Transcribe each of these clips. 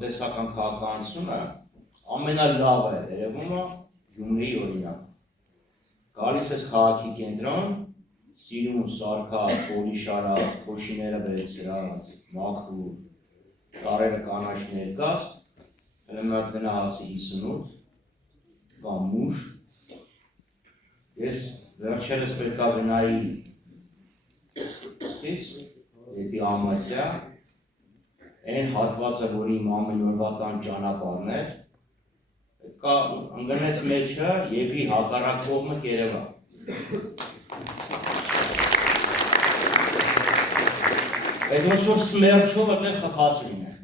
տնտեսական քաղաքականությունը ամենալավը երևում է Գյումրիի օրինակ։ Գալիս ես քաղաքի կենտրոն, սիրուն, սարքած, պոլի շարած, փոշիները վերցրած, մաքուր, ծառերը կանաչ ներկած, հենց մի հատ գնա հասի 58 կամ մուշ։ Ես վերջերս պետք է գնայի դեպի Ամասիա, այն հատվածը, որ իմ ամեն օրվա տան ճանապարհն էր, պետք է ընկնես մեջը, երկրի հակառակ կողմը կերևա։ Այդ ոնց որ սմերջով այդտեղ խփած լինեն։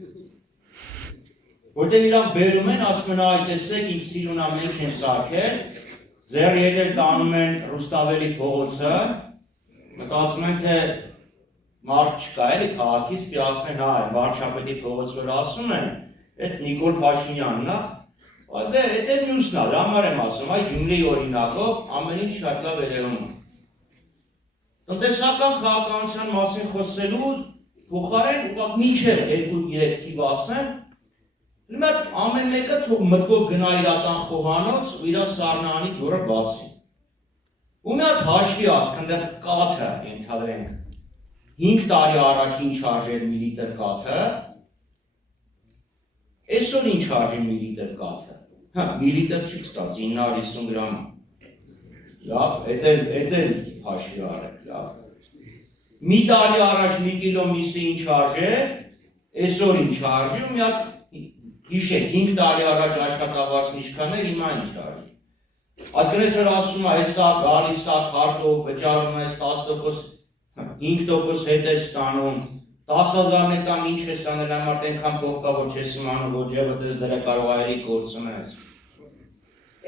Որտեղ իրանք բերում են, ասում են, այ տեսեք, իմ սիրուն ամենք են սարքել, ձեռի հետ էլ տանում են Ռուստավելի փողոցը, մտածում են, թե մարդ չկա էլի քաղաքից, պիտի ասեն, հա, վարչապետի փողոց որ ասում են, այդ Նիկոլ Փաշինյանն է, այդ էլ մյուսն է, դրա համար եմ ասում, այ Գյումրիի օրինակով ամեն ինչ շատ լավ երևում է։ Տնտեսական քաղաքականության մասին խոսելու փոխարեն ուղղակի մինչև 2-3 թիվ ասեմ, ամեն մեկը թող մտքով գնա իր ատան խոհանոց ու իր սառնարանի դուռը բացի։ Ու մի հատ հաշվի ասք, այնտեղ կաթը ենթադրենք 5 տարի առաջ ինչ արժեր մի լիտր կաթը, այսօր ինչ արժի մի լիտր կաթը, մի լիտր չի կստաց, 950 գրամ, լավ, էդ էլ հաշվի արեք, լավ, մի տարի առաջ մի կիլո միսի ինչ արժեր, այսօր ինչ արժի, ու մի հատ հիշեք, 5 տարի առաջ աշխատավարձն ինչքան էր, հիմա ինչ արժի, ասկրես որ ասում է, հեսա, գալիս է, քարտով, վճարում ես 10%, 5% հետ է ստանում, 10,000 նետան ինչ ես անել համար այնքան փող կա, որ չես իմանում, որ ջեբդ ես դրա կարող այրի կորցնես։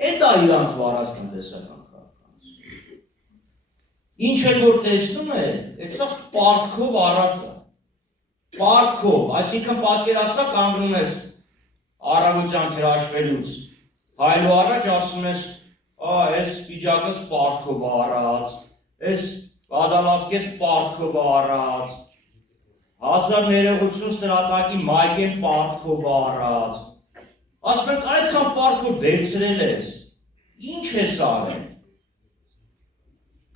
Էդ է իրանց վարած տնտեսական քաղաքականություն։ Ինչ էլ որ տեսնում է, այդ սա պարտքով առած է։ Պարտքով, այսինքն պատկերացա կանգնում ես առավոտյան հրաշվելուց, հայլու առաջ ասում ես, այս պիջակս պարտքով առած, այս Կադալասկես պարտքով առած, 1000 ներողություն սրատակի մայք են պարտքով առած, ասում ենք այդքան պարտքով վերցրել ես, ինչ ես արել,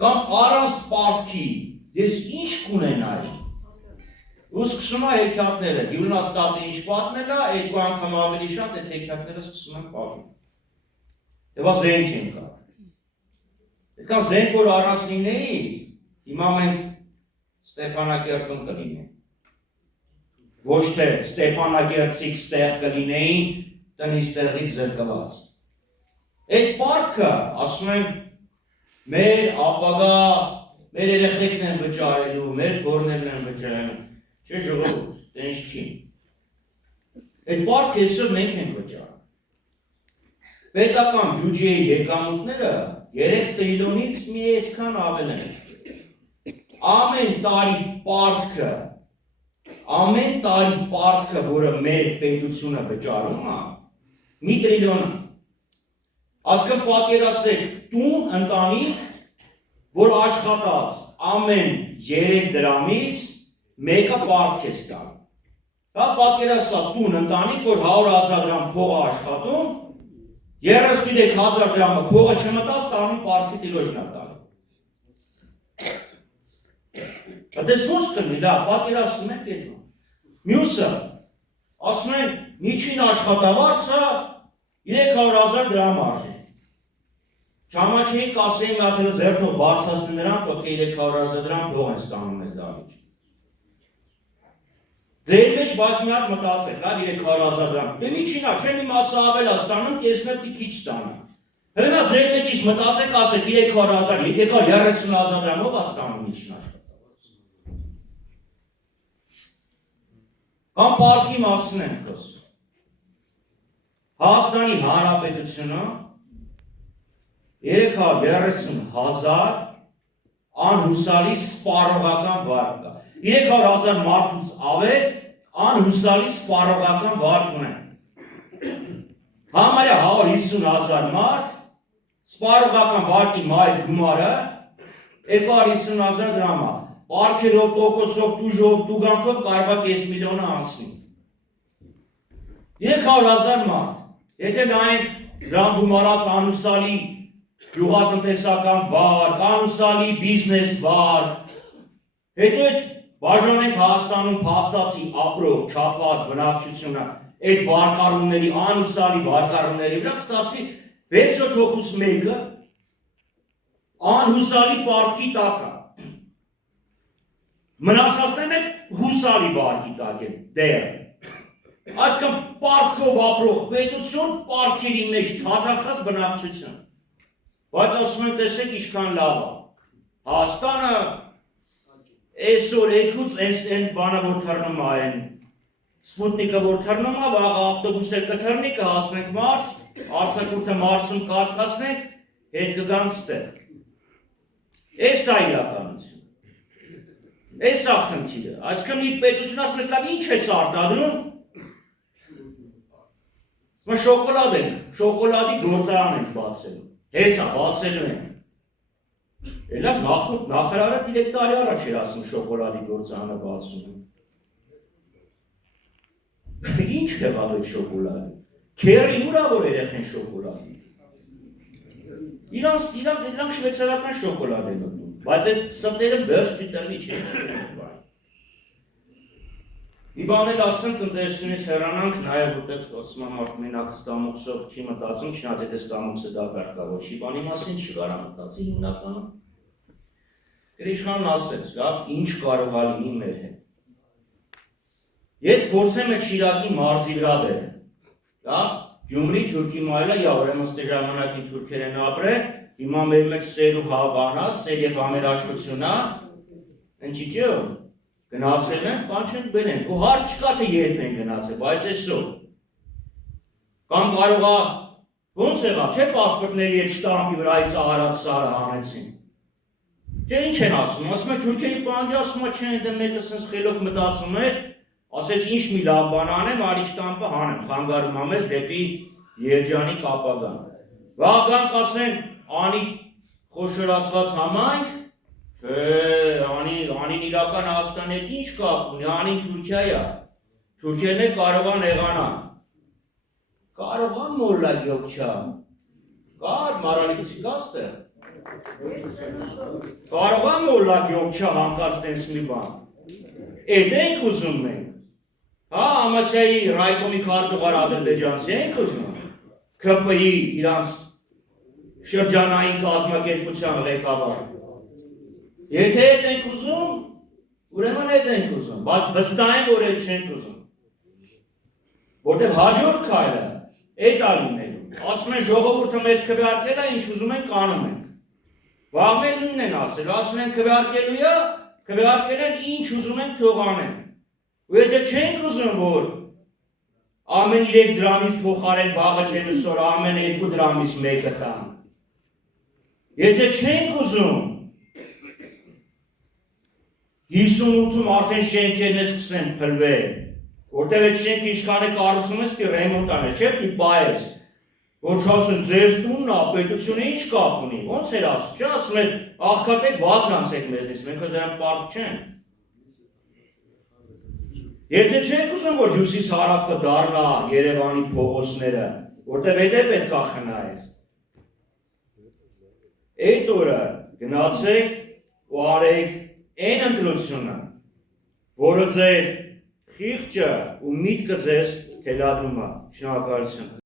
կամ առանց պարտքի, ես ինչ կունենայի, ու սկսում է հեքիաթները, Գյուլնաստատը ինչ պատմել է, 2 անգամ ավելի շատ այդ հեքիաթները սկսում են պատմել, դեպա զենք են կար, այդքան զենք որ առած լինեի, հիմա մենք Ստեփանակերտում կլինենք, ոչ թե Ստեփանագերտցիք ստեղ կլինեին, տնից տեղից զրկված։ Այդ պարտքը, ասում եմ, մեր ապագա, մեր երեխեքն են վճարելու, մեր թորներն են վճարելու, չէ ժողովուրդ, տենց չի։ Այդ պարտքը այսօր մենք ենք վճարում։ Պետական բյուջեի եկամուտները 3 տրիլիոնից մի այսքան ավել են։ Ամեն տարի պարտքը, որը մեր պետությունը վճարում է, մի տրիլիոն է։ Ասկը պատկերացրեք, տուն ընտանիք, որ աշխատած ամեն 3 դրամից մեկը պարտք է ստանում։ Դա պատկերացա տուն ընտանիք, որ 100,000 դրամ փող է աշխատում, 33,000 դրամը փողը չմտա, ստանում պարտքի տիրոջն է տալու։ Դες ոնց կլինի, լավ, պատկերացնում եք այդ բան։ Մյուսը, ասում են, միջին աշխատավարձը 300,000 դրամ արժի։ Չամաչեի կասեի մի հատ ձեռքով բարձրացնի նրան, պետք է 300,000 դրամ փող են ստանում այս դահլիճ։ Ձեր մեջ բայց մի հատ մտածեք, լավ 300,000 դրամ։ Դե միջինա, չեմ իմացա ավել է ստանում, կեսնը պիտի քիչ ստանա։ Հենց ձեր մեջից մտածեք, ասեք 330,000 դրամով է ստանում միջին աշխատավարձը։ Կամ պարտքի մասին ենք խոսում։ Հայաստանի Հանրապետությունը 330,000 անհուսալի սպառողական վարկ կա։ 300,000 մարդուց ավել անհուսալի սպառողական վարկ ունեն։ Համարյա 150,000 մարդ սպառողական վարկի մայր գումարը 250,000 դրամ է։ Պարքերով, տոկոսով, տուժով, տուգանքով կարող է կես միլիոնը անցնի։ 300,000 մարդ, եթե նայենք դրան գումարած անուսալի գյուղատնտեսական վարկ, անուսալի բիզնես վարկ, հետո այդ բաժանենք Հայաստանում փաստացի ապրող, չափված բնակչությունը, այդ վարկառունների, անուսալի վարկառունների վրա կստացվի 6-7 հոգուց մեկը անհուսալի պարտքի տակ է։ Մնացածներն էլ հուսալի վարկի տակ են դեռ։ Այսքան պարտքով ապրող պետություն, պարտքերի մեջ թաթախած բնակչություն։ Բայց ասում եմ, տեսեք ինչքան լավ է։ Հայաստանը այսօր եկուց այն բանը որ թռնում է այն Սպուտնիկը որ թռնում է, վաղը ավտոբուսը կթռնի, կհասնենք Մարս, արձակուրդը Մարսում կածկացնենք, հետ կգանք ստեղ։ Էս է իրականությունը։ Էս է խնդիրը։ Այսինքն մի պետություն ասում ես լավ ինչ ես արտադրում։ Շոկոլադ ենք, շոկոլադի գործարան ենք բացելու։ Հեսա բացելու ենք։ Լավ նախարարը 3 տարի առաջ էր ասում շոկոլադի գործարանը բացում ենք։ Ինչ եղավ այդ շոկոլադը։ Քերին ուրա որ երեխեն շոկոլադի։ Իրանք շվեյցարական շոկոլադ են ուտում, բայց այդ ստերը վերջ պիտրվի չեն։ Մի բան էլ ասեմ տնտեսությունից հեռանանք, նաև որտեղ ասում եմ մարդ մենակ ստամոքսով չի մտածում, չնայած այդ ստամոքսը դատարկ կա, ոչի բանի մասին չի կարա մտածի հիմնականում։ Գրիչխանն ասեց, լավ, ինչ կարող է լինի մեր հետ։ Ես փորձեմ այդ Շիրակի մարզի վրա բերեմ։ Լավ, Գյումրի թուրքի մայլը, ուրեմն ստե ժամանակի թուրքեր են ապրել, հիմա մեր մեջ սեր ու հավանա, սեր եւ համերաշխություն է, ինչի՞ չէ՞ գնացել են, բան չեն բերենք, ու հարց չկա թե երբ են գնացել, բայց այսօր։ Կամ կարող է, ոնց եղավ, չէ՞ պասպորտների այդ շտամպի վրայից ահարած սարը հանեցին։ Չէ՞ ինչ են ասում, ասում են թուրքերի պահանջը, ասում է չէ, դե մեկը սենց խելոք մտածում էր, ասեց ինչ մի լավ բան անեմ, արի շտամպը հանեմ, խանգարում ամես դեպի Երջանիկ ապագան։ Վաղ ասեն, անի խոշոր ասված համայնք, անին իրական Հայաստանի հետ ինչ կապ ունի, անին Թուրքիա է, Թուրքիան է կարողան եղանան, կարողան մոլլա գյոքչա, կար մարալիցի կաստը, կարողան մոլլա գյոքչա հանկած տենց մի բան, էդ ենք ուզում մենք, հա, ամասյայի ռայկոմի քարտուղար Ադրբեջանցի ենք ուզում, ԿՊ-ի իրանց շրջանային կազմակերպության ղեկավար, եթե էդ ենք ուզում, ուրեմն էդ ենք ուզում, բայց վստահ եմ, որ էդ չենք ուզում, որտեղ հաջորդ քայլը էդ է լինելու, ասում են ժողովուրդը մեզ քվեարկել է, ինչ ուզում ենք անում ենք, վաղն էլ նույնն են ասել, ասում են քվեարկելու է, քվեարկել են ինչ ուզում ենք թող անեն, ու եթե չենք ուզում, որ ամեն 3 դրամից փոխարեն վաղը չեն ուսոր ամեն 2 դրամից մեկը տան, եթե չենք ուզում, 58-ում արդեն շենքերն է սկսեն փլվել, որտեղ այդ շենքը ինչքան է կառուցում ես պիտի ռեմոնտ անես, չէ՞ պիտի բայես, որ չասեն ձեզ տունն է, պետությունը ինչ կապ ունի, ոնց էր ասում, չէ՞ ասում են աղքատեք վազգանցեք մեզնից, մենք դրան պարտք չեն։ Եթե չենք ուզում, որ հյուսիս հարավը դառնա Երևանի փողոցները, որտեղ էդ է պետք է խնայես, այդ օրը գնացեք ու արեք այն ընտրությունը, որը ձեր խիղճը ու միտքը ձեզ թելադրում է, շնորհակալություն։